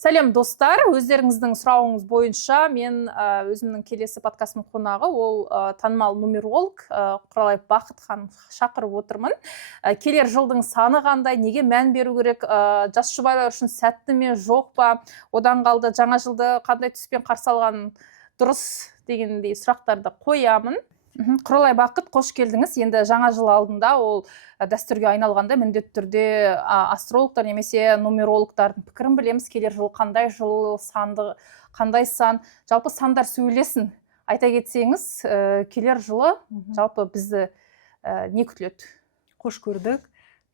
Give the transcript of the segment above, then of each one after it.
Сәлем достар, өздеріңіздің сұрауыңыз бойынша мен өзімнің келесі подкастым қонағы, ол танымал нумеролог Құралай Бақыт ханым шақырып отырмын. Келер жылдың саны қандай, неге мән беру керек, жас жұбайлар үшін сәтті ме, жоқ па, одан қалды жаңа жылды қандай түспен қарсы алған дұрыс дегендей сұрақтарды қоямын. Құралай Бақыт, қош келдіңіз. Енді жаңа жыл алдында ол дәстүрге айналғанда міндетті түрде астрологтар немесе нумерологтардың пікірін білеміз. Келер жыл қандай жыл, санды қандай сан, жалпы сандар сөйлесін. Айта кетсеңіз, келер жылы жалпы бізді не күтіледі? Қош көрдік.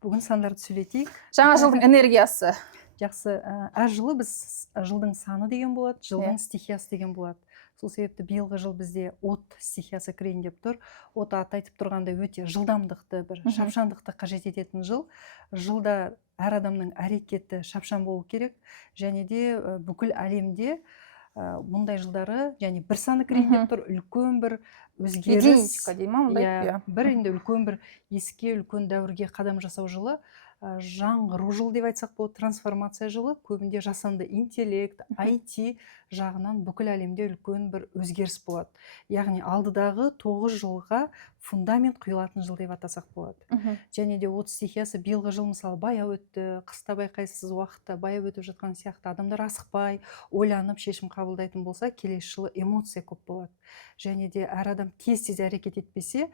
Бүгін сандарды сөйлетейік. Жаңа жылдың энергиясы. Жақсы. Әр жылы біз жылдың саны деген болады, жылдың стихиясы деген болады. Сол себепті биылғы жыл бізде от стихиясы кірейін деп тұр. От аты айтып тұрғанда өте жылдамдықты, бір шапшандықты қажет ететін жыл. Жылда әр адамның әрекеті шапшан болу керек. Және де бүкіл әлемде мұндай жылдары, және бір саны кірейін деп тұр, үлкен бір өзгеріс. Бір енді үлкен бір еске, үлкен дәуірге қадам жасау жылы. Жаңғыру жыл деп айтсақ болады, трансформация жылы, көбінде жасанды интеллект, IT жағынан бүкіл әлемде үлкен бір өзгеріс болады. Яғни алдыдағы 9 жылға фундамент құйылатын жыл деп атасақ болады. Және де от стихиясы биылғы жыл мысалы баяу өтті, қыста байқайсыз уақытта баяу өтіп жатқан сияқты адамдар асықпай, ойланып шешім қабылдайтын болса, келесі жылы эмоция көп болады. Және де әр адам тез-тез әрекет етпесе,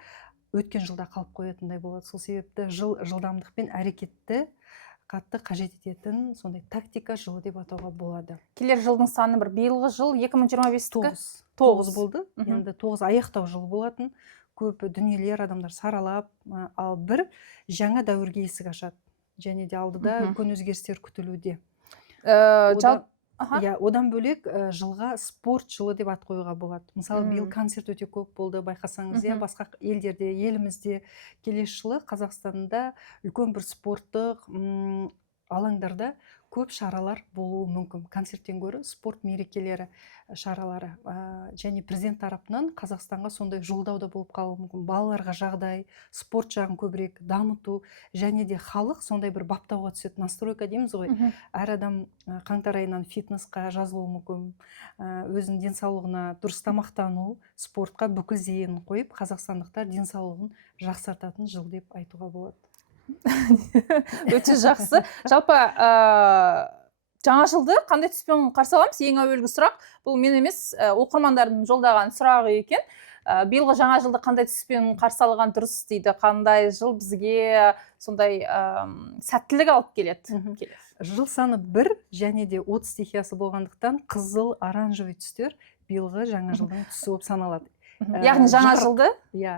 өткен жылда қалып қоятындай болады. Сол себепті жылдамдық пен әрекетті қатты қажет ететін сондай тактика жылы деп атауға болады. Келер жылдың саны бір биылғы жыл 2025-ті 9 болды. Енді 9 аяқтау жыл болатын. Көп дүниелер адамдар саралап, ал бір жаңа дәуірге есік ашады. Және де алдыда үлкен өзгерістер күтілуде. Одан бөлек жылға спорт жылы деп ат қоюға болады. Мысалы, биыл концерт өте көп болды, байқасаңыз, басқа елдерде, елімізде. Келесі жылы Қазақстанда үлкен бір спорттық алаңдарда көп шаралар болуы мүмкін. Концерттен гөрі спорт мерекелері шаралары. Және президент тарапынан Қазақстанға сондай жолдау да болып қалуы мүмкін. Балаларға жағдай, спорт жағын көбірек дамыту, және де халық сондай бір баптауға түседі. Настройка дейміз ғой. Әр адам қаңтар айынан фитнесқа жазылуы мүмкін. Өзінің денсаулығына дұрыс тамақтану, спортқа бүкіл зейінін қойып, қазақстандықтар денсаулығын жақсартатын жыл деп айтуға болады. Өте жақсы. Жалпы жаңа жылды қандай түспен қарсы аламыз? Ең әуелгі сұрақ, бұл мен емес, оқырмандардың жолдаған сұрағы екен. Биылғы жаңа жылды қандай түспен қарсы алған дұрыс дейді? Қандай жыл бізге сондай сәттілік алып келеді? Жыл саны 1 және де от стихиясы болғандықтан қызыл, оранжевый түстер биылғы жаңа жылдың түсі болып саналады. Яғни жаңа жылды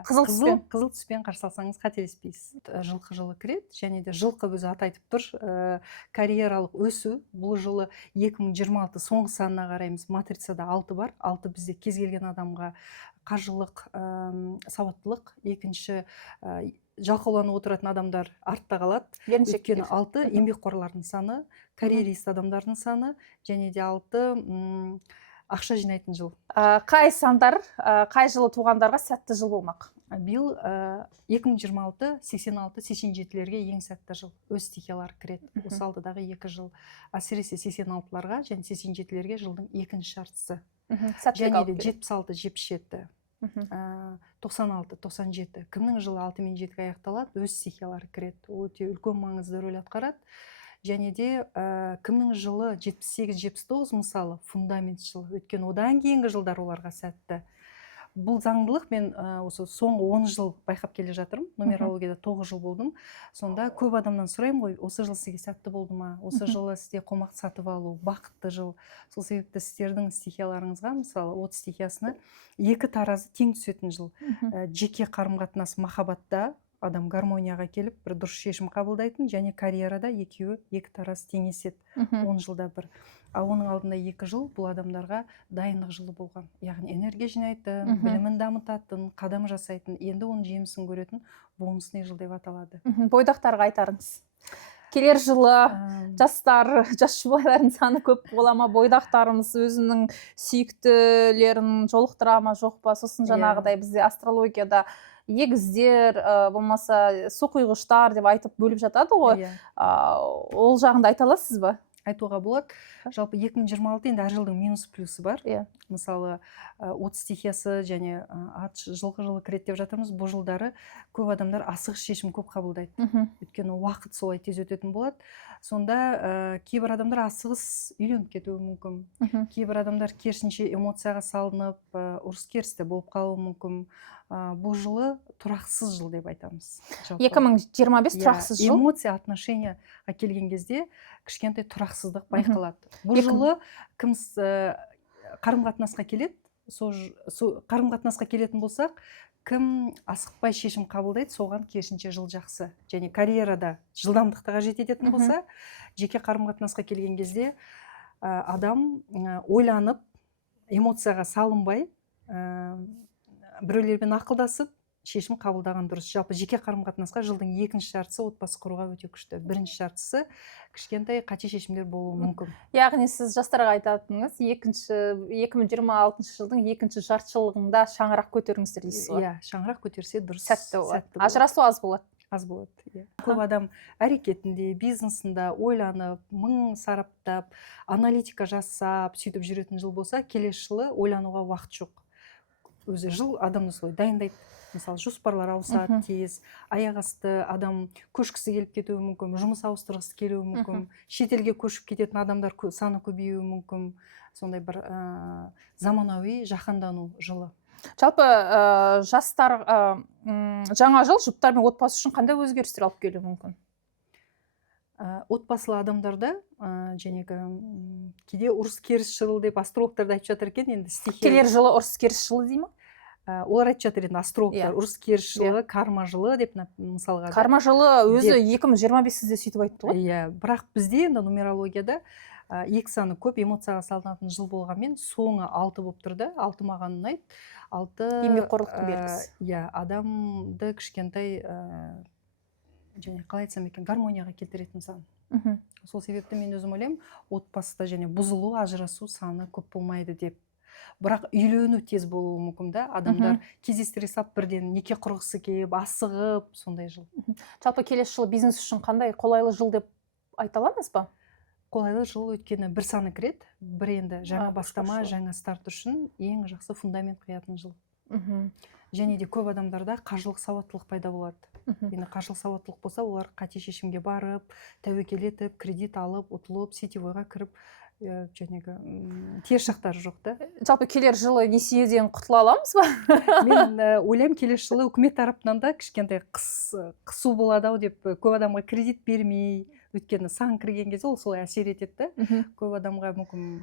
қызыл түспен қарсы алсаңыз қателеспейсіз. Жылқы жылы кіреді, және де жылқы өзі аты айтып тұр, карьералық өсу. Бұл жылы 2026 соңғы санына қараймыз. Матрицада 6 бар. 6 бізде кез келген адамға қаржылық сауаттылық, екінші жалқауланып отыратын адамдар артта қалады. Өйткені 6 еңбекқорлардың саны, карьерист адамдардың саны, және де 6 ақша жинайтын жыл. Қай сандар, қай жылы туғандарға сәтті жыл болмақ? Биыл 2026, 86-87-лерге ең сәтті жыл. Өз стихиялары кіреді. Осы алдыдағы 2 жыл. Әсіресе 86-ларға және 87-лерге жылдың екінші жартысы. Және де 76-77, 96-97. Кімнің жылы 6 мен 7-ге аяқталады, өз стихиялары кіреді. Өте үлкен маңызды рөл атқарады. Және де кімнің жылы 78-79 мысалы фундамент жылы. Өткен одан кейінгі жылдар оларға сәтті. Бұл заңдылық мен осы соңғы 10 жыл байқап келе жатырмын. Нумерологияда 9 жыл болдым. Сонда көп адамнан сұраймын ғой, осы жыл сізге сәтті болды ма? Осы жылы сізде қомақты сатып алу, бақытты жыл. Сол себепті сіздердің стихияларыңызға, мысалы, от стихиясына 2 таразы тең түсетін жыл. Жеке қарым-қатынас махаббатта адам гармонияға келіп, бір дұрыс шешім қабылдайтын, және карьерада екеуі 2 тараз теңеседі. 10 жылда бір. Ал оның алдында 2 жыл бұл адамдарға дайындық жылы болған. Яғни энергия жинайтын, білімін дамытатын, қадам жасайтын, енді оның жемісін көретін бонусный жыл деп аталады. Бойдақтарға айтарыңыз. Келер жылы жастар, жас жұбайлардың саны көп бола ма? Бойдақтарымыз өзінің сүйіктілерін жолықтыра ма, жоқ па? Сосын жаңағыдай бізде астрологияда егіздер, болмаса су құйғыштар деп айтып бөліп жатады ғой. Ол жағында айта аласыз ба? айтуға болады. Жалпы 2026 енді әр жылдың минус плюсы бар. Мысалы, от стихиясы және ат жылғы жылы кіреді деп жатырмыз. Бұл жылдары көп адамдар асығыс шешім көп қабылдайды. Өйткені уақыт солай тез өтетін болады. Сонда кейбір адамдар асығыс үйленіп кетуі мүмкін. Кейбір адамдар керісінше эмоцияға салынып, ұрыс керісті болып қалуы мүмкін. Бұл жылы тұрақсыз жыл деп айтамыз. 2025 тұрақсыз жыл. Эмоция, отношенияға келген кезде кішкентай тұрақсыздық байқалады. Бұл жылы кім қарым-қатынасқа келеді, қарым-қатынасқа келетін болсақ, кім асықпай шешім қабылдайды, соған керісінше жыл жақсы. Және карьерада жылдамдықты қажет ететін болса, жеке қарым-қатынасқа келген кезде адам ойланып, эмоцияға салынбай, біреулермен ақылдасып, шешім қабылдаған дұрыс. Жалпы жеке қарым-қатынасқа жылдың екінші жартысы отбасы құруға өте күшті. Бірінші жартысы кішкентай қате шешімдер болуы мүмкін. Яғни сіз жастарға айтатыныңыз, 2026 жылдың екінші жартыжылдығында шаңырақ көтеріңіздер дейсіз ғой? Иә, шаңырақ көтерсе дұрыс. Сәтті болады. Ажырасу аз болады. Аз болады. Көп адам әрекетінде, бизнесында ойланып, мың сараптап, аналитика жасап, сөйтіп жүретін жыл болса, келесі жылы ойлануға уақыт жоқ. Өзі жыл адамды солай дайындайды. Мысалы, жоспарлар ауысады тез, аяқ асты адам көшкісі келіп кетуі мүмкін, жұмыс ауыстырғысы келуі мүмкін, шетелге көшіп кететін адамдар саны көбеюі мүмкін. Сондай бір заманауи жаһандану жылы. Жалпы жастар жаңа жыл жұптар мен отбасы үшін қандай өзгерістер алып келуі мүмкін? Отбасылы адамдарда кейде ұрыс керіс жыл деп астрологтар айтып жатыр екен, енді стихия. Келер жылы ұрыс керіс жылы дей ма? Олар айтып жатыр енді астрологтар, ұрыс керіс жылы, карма жылы деп мысалға. Карма жылы өзі 2025-де сөйтіп айтты ғой? Иә, бірақ бізде енді нумерологияда екі саны көп, эмоцияға салынатын жыл болғанмен соңы 6 болып тұрды. 6 маған ұнайды. 6 еңбекқорлықтың белгісі. Иә, адамды кішкентай және қалай айтсам екен, гармонияға келтіретін сан. Сол себепті мен өзім ойлаймын, отбасыда және бұзылу, ажырасу саны көп болмайды деп. Бірақ үйлену тез болуы мүмкін да, адамдар кездестіре сап бірден неке құрғысы келіп, асығып, сондай жыл. Жалпы келесі жыл бизнес үшін қандай қолайлы жыл деп айта аламыз ба? Қолайлы жыл өйткені бір саны кіреді, бір енді жаңа бастама, жаңа старт үшін ең жақсы фундамент құятын жыл. Және де көп адамдарда қаржылық сауаттылық пайда болады. Енді қаржылық сауаттылық болса, олар қате шешімге барып, тәуекел етіп, кредит алып, ұтылып, сетевойға кіріп, теріс жақтары жоқ та. Жалпы келер жылы несиеден құтыла аламыз ба? Мен ойлаймын, келесі жылы үкімет тарапынан да кішкентай қысу болады ау деп, көп адамға кредит бермей, өйткені сан кірген кезде ол солай әсер етеді. Көп адамға мүмкін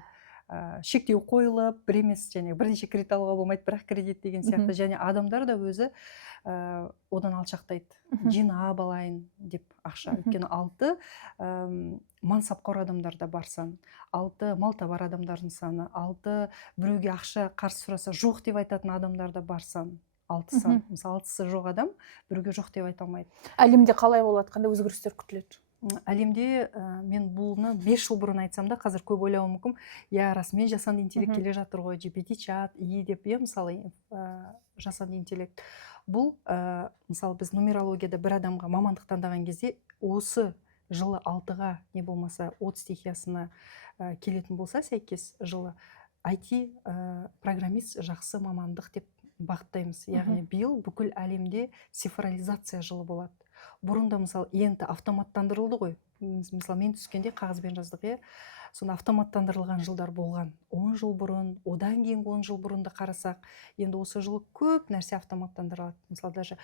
шектеу қойылып, бір емес, және бірнеше кредит алуға болмайды, бірақ кредит деген сияқты. Және адамдар да өзі одан алшақтайды. Жинап алайын деп ақша. Өйткені 6 мансапқор адамдарда бар сан, 6 малтабар адамдардың саны, 6 біреуге ақша қарсы сұраса жоқ деп айтатын адамдарда бар сан. 6 сан. Мысалы, 6-сы жоқ адам біреуге жоқ деп айта алмайды. Әлемде қалай болады, қандай өзгерістер күтіледі? Әлемде мен бұны 5 жыл бұрын айтсам да, қазір көп ойлауы мүмкін. Я, расымен жасанды интеллект келе жатыр ғой, GPT чат, деп, мысалы, жасанды интеллект. Бұл, мысалы, біз нумерологияда бір адамға мамандық таңдаған кезде, осы жылы 6-ға не болмаса от стихиясына келетін болса, сәйкес жылы IT программист жақсы мамандық деп бағыттаймыз. Яғни биыл бүкіл әлемде цифрализация жылы болады. Бұрында, мысалы, енді автоматтандырылды ғой. Мысалы, мен түскенде қағазбен жаздық, сонда автоматтандырылған жылдар болған. 10 жыл бұрын, одан кейін 10 жыл бұрынды қарасақ, енді осы жылы көп нәрсе автоматтандырылады. Мысалы, даже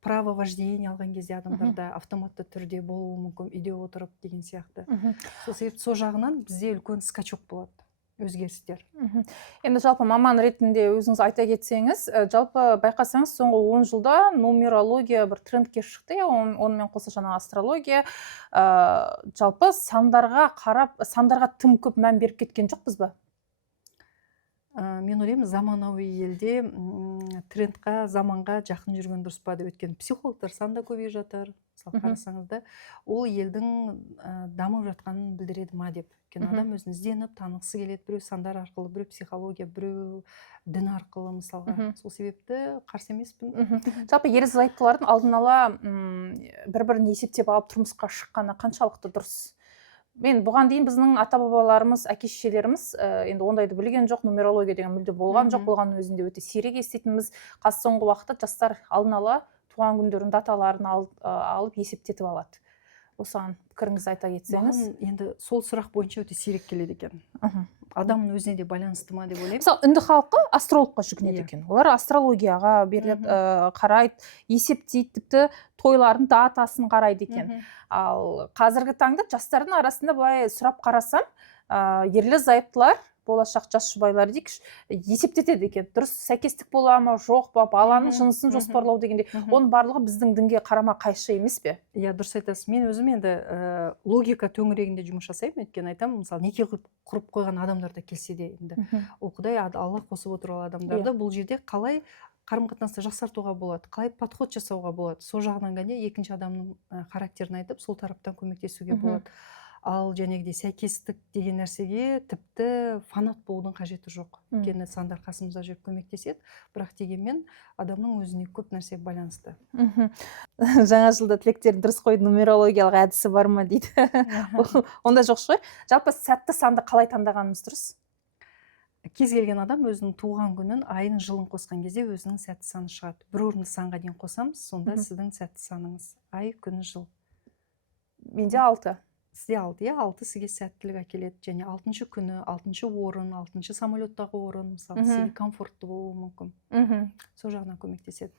право вождение алған кезде адамдарда автоматты түрде болуы мүмкін, үйде отырып деген сияқты. Сол себепті сол жағынан бізде үлкен скачок болады. Өзгерістер. Енді жалпы маман ретінде өзіңіз айта кетсеңіз, жалпы байқасаңыз, соңғы 10 жылда нумерология бір трендке шықты, онымен қоса жаңа астрология, жалпы сандарға қарап, сандарға тым көп мән беріп кеткен жоқпыз ба? Мен ойлаймын, заманауи елде трендқа, заманға жақын жүрген дұрыс па деп, өткен психологтар санда көбейіп жатыр. Мысалы, қарасаңызда, ол елдің дамып жатқанын білдіреді ма деп. Өйткені адам өзін ізденіп, танығысы келеді, біреу сандар арқылы, біреу психология, біреу дін арқылы, мысалға. Сол себепті қарсы емеспін. Жалпы ерлі-зайыптылардың алдын ала бір-бірін есептеп алып тұрмысқа шыққаны қаншалықты дұрыс? мен бұған дейін біздің ата бабаларымыз, әке шешелеріміз енді ондайды білген жоқ, нумерология деген мүлде болған жоқ, болған өзінде өте сирек еститініміз. Қазір соңғы уақытта жастар алдын ала туған күндерін, даталарын алып есептетіп алады. Осыған пікіріңізді айта кетсеңіз. Маған енді сол сұрақ бойынша өте сирек келеді екен. Адамның өзіне де байланысты ма деп ойлаймын. Мысалы, үнді халқы астрологқа жүгінеді екен. Олар астрологияға беріледі, қарайды, есептейді, тіпті тойлардың датасын қарайды екен. Ал қазіргі таңда жастардың арасында былай сұрап қарасам, ерлі зайыптылар, болашақ жас жұбайлар дейікші, есептетеді екен. Дұрыс сәйкестік бола ма, жоқ па, баланың жынысын жоспарлау дегенде, оның барлығы біздің дінге қарама қайшы емес пе? Иә, дұрыс айтасыз. Мен өзім енді логика төңірегінде жұмыс жасаймын, өйткені айтамын, мысалы, неке құрып қойған адамдар да келсе де енді. Ол Құдай, Алла қосып отыр ол адамдарды. Бұл жерде қалай қарым-қатынасты жақсартуға болады, қалай подход жасауға болады. Сол жағынан ғана екінші адамның характерін айтып, сол тараптан көмектесуге болады. Ал жәнегідей сәйкестік деген нәрсеге тіпті фанат болудың қажеті жоқ. Өйткені сандар қасымызда жүріп көмектеседі, бірақ дегенмен адамның өзіне көп нәрсе байланысты. Жаңа жылда тілектерін дұрыс қойды, нумерологиялық әдісі бар ма дейді. Онда жоқ шығар. Жалпы сәтті санды қалай таңдағанымыз дұрыс? Кез келген адам өзінің туған күнін, айын, жылын қосқан кезде өзінің сәтті саны шығады. Бір орынды санға дейін қосамыз, сонда сіздің сәтті саныңыз. Ай, күн, жыл. Менде 6. Сізде 6, иә, 6 сізге сәттілік әкеледі. Және 6-шы күні, 6-шы орын, 6-шы самолеттағы орын, мысалы, сізге комфортты болуы мүмкін. Сол жағынан көмектеседі.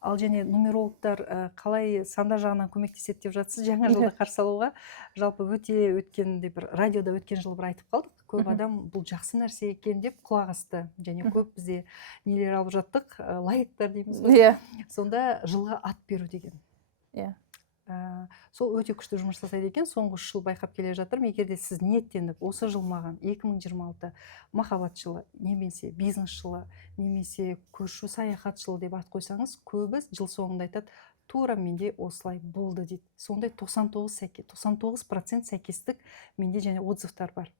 Ал және нумерологтар қалай сандар жағынан көмектеседі деп жатсыз, жаңа жылды қарсы алуға. Жалпы өте өткенде бір радиода өткен жылы бір айтып қалдық. Көп адам бұл жақсы нәрсе екен деп құлақ асты. Және көп бізде нелер алып жаттық, лайктар дейміз ғой. Сонда жылға ат беру деген. Сол өте күшті жұмыс жасайды екен. Соңғы 3 жыл байқап келе жатырмын. Егер де сіз ниеттеніп, осы жыл маған 2026 махаббат жылы, немесе бизнес жылы, немесе көшу саяхат жылы деп ат қойсаңыз, көбі жыл соңында айтады, тура менде осылай болды дейді. Сондай 99% сәйкестік менде және отзывтар бар.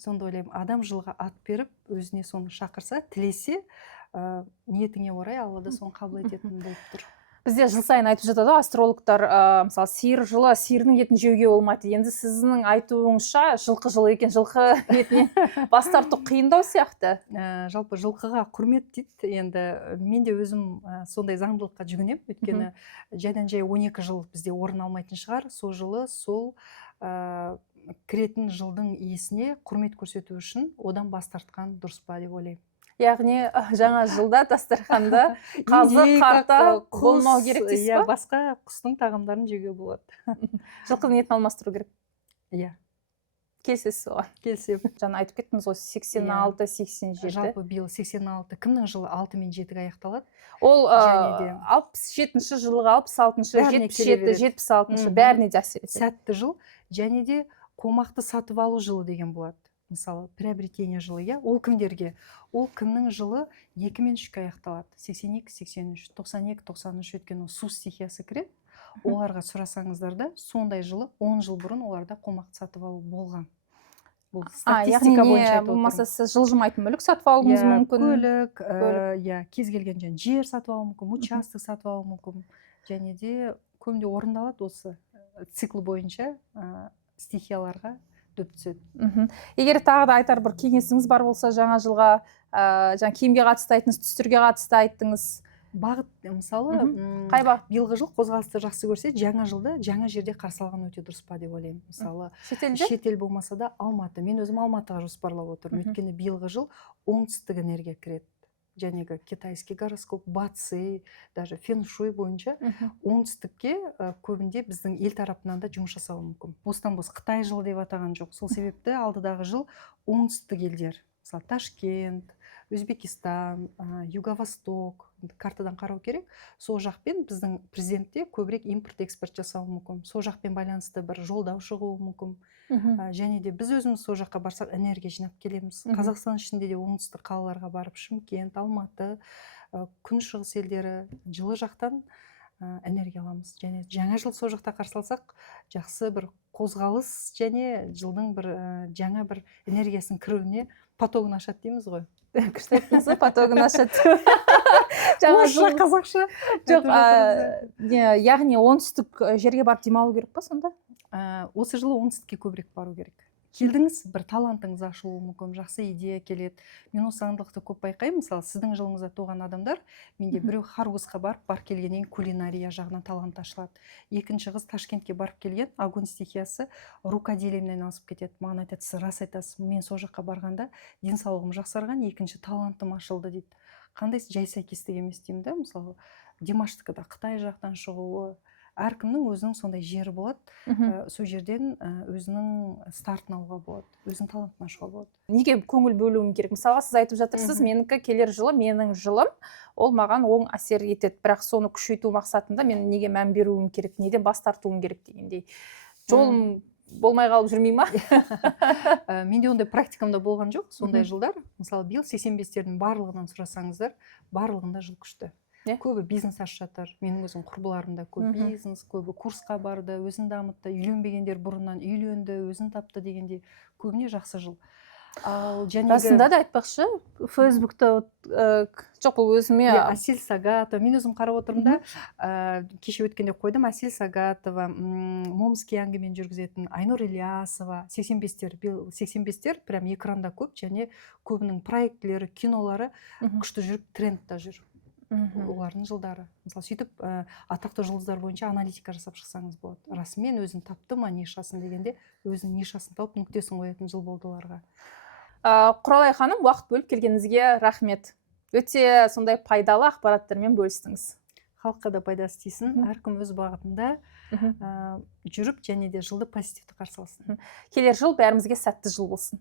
Сонда ойлаймын, адам жылға ат беріп, өзіне соны шақырса, тілесе, ниетіңе орай Алла да соны қабыл ететін болып тұр. Бізде жыл сайын айтып жатады, астрологтар, мысалы, сиыр жылы сиырдың етін жеуге болмайды. Енді сіздің айтуыңызша жылқы жылы екен, жылқы етіне бас тарту қиындау сияқты. Жалпы жылқыға құрмет дейді. Енді мен де өзім сондай заңдылыққа жүгінемін, өйткені жайдан жай 12 жыл бізде орын алмайтын шығар. Сол жылы сол кіретін жылдың иесіне құрмет көрсету үшін одан бас тартқан дұрыс па деп ойлаймын. Яғни жаңа жылда дастарханда қазы, қарта болмау керек дейсіз ба? Басқа құстың тағамдарын жеуге болады. Жылқының етін алмастыру керек. Иә. Келісесіз оған? Келісемін. Жаңа айтып кеттіңіз ғой, 86-87. Жалпы биыл 86. Кімнің жылы 6 мен 7-ге аяқталады? Ол 67-ші жылғы, 66-шы, 77, 76-шы бәріне де әсер етеді. Сәтті жыл, және де қомақты сатып алу жылы деген болады. Мысалы, приобретение жылы, иә, ол кімдерге? Ол кімнің жылы 2 мен 3-ке аяқталады. 82, 83, 92, 93 өткен су стихиясы кіреді. Оларға сұрасаңыздар да, сондай жылы 10 жыл бұрын оларда қомақты сатып алу болған. Бұл статистика бойынша айтып болмаса сіз жылжымайтын мүлік сатып алуыңыз мүмкін. Көлік, кез келген жер сатып алу мүмкін, участок сатып алу мүмкін. Және де көбінде орындалады осы цикл бойынша стихияларға дөп түседі. Егер тағы да айтар бір кеңесіңіз бар болса, жаңа жылға жаңа киімге қатысты айттыңыз, түстерге қатысты айттыңыз. Бағыт, мысалы, қай бағыт? Биылғы жыл қозғалысты жақсы көрсе, жаңа жылды жаңа жерде қарсы алған өте дұрыс па деп ойлаймын. Мысалы, шетел болмаса да Алматы. Мен өзім Алматыға жоспарлап отырмын. Өйткені биылғы жыл оңтүстік энергия кіреді. Жәнегі китайский гороскоп, батысы, даже фэн-шуй бойынша оңтүстікке көбінде біздің ел тарапынан да жұмыс жасауы мүмкін. Бостан бос Қытай жылы деп атаған жоқ. Сол себепті алдыдағы жыл оңтүстік елдер, мысалы Ташкент, Өзбекистан, Юго-Восток, картадан қарау керек. Сол жақпен біздің президентте көбірек импорт-экспорт жасауы мүмкін. Сол жақпен байланысты бір жолдау шығуы мүмкін. Және де біз өзіміз сол жаққа барсақ энергия жинап келеміз. Қазақстан ішінде де оңтүстік қалаларға барып, Шымкент, Алматы, күншығыс елдері, жылы жақтан энергия аламыз. Және жаңа жыл сол жақта қарсы алсақ, жақсы бір қозғалыс және жылдың бір жаңа бір энергиясының кіруіне потогын ашады дейміз ғой. Күшті айттыңыз ғой, потогын ашады. Орысша, қазақша. Жоқ, яғни оңтүстік жерге барып демалу керек па сонда? Осы жылы оңтүстікке көбірек бару керек. Келдіңіз, бір талантыңыз ашылуы мүмкін, жақсы идея келеді. Мен осы заңдылықты көп байқаймын. Мысалы, сіздің жылыңызда туған адамдар, менде біреу Харгузға барып келгеннен кулинария жағынан талант ашылады. Екінші қыз Ташкентке барып келген, огонь стихиясы, рукоделиемен айналысып кетеді. Маған айтады, сіз рас айтасыз, мен сол жаққа барғанда денсаулығым жақсарған, екінші талантым ашылды дейді. Қандай жай сәйкестік емес деймін да, мысалы, Димаштікі да Қытай жақтан шығуы, әркімнің өзінің сондай жері болады. Сол жерден өзінің стартын алуға болады, өзінің талантын ашуға болады. Неге көңіл бөлуім керек? Мысалға, сіз айтып жатырсыз, менікі келер жылы, менің жылым, ол маған оң әсер етеді. Бірақ соны күшейту мақсатында мен неге мән беруім керек, неден бас тартуым керек дегендей. Жолым болмай қалып жүрмей ма? Менде ондай практикамда болған жоқ, сондай жылдар. Мысалы, биыл 85-тердің барлығынан сұрасаңыздар, барлығында жыл күшті. Көбі бизнес ашып жатыр. Менің өзім құрбыларымда көп бизнес, көбі курсқа барды, өзін дамытты, үйленбегендер бұрыннан үйленді, өзін тапты дегенде көбіне жақсы жыл. Расында да айтпақшы, Фейсбукта жоқ, бұл өзіме Әсел Сагатова, мен өзім қарап отырмын да, кеше өткенде қойдым, Әсел Сагатова, Момский әңгімен жүргізетін Айнұр Ильясова, 85-тер прям экранда көп, және көбінің проектілері, кинолары күшті жүріп, трендта жүр. Олардың жылдары. Мысалы, сөйтіп атақты жұлдыздар бойынша аналитика жасап шықсаңыз болады. Расымен өзін тапты ма нишасын дегенде, өзінің нишасын тауып нүктесін қоятын жыл болды оларға. Құралай ханым, уақыт бөліп келгеніңізге рахмет. Өте сондай пайдалы ақпараттармен бөлістіңіз. Халыққа да пайдасы тисін, әркім өз бағытында жүріп, және де жылды позитивті қарсы алсын. Келер жыл бәрімізге сәтті жыл болсын.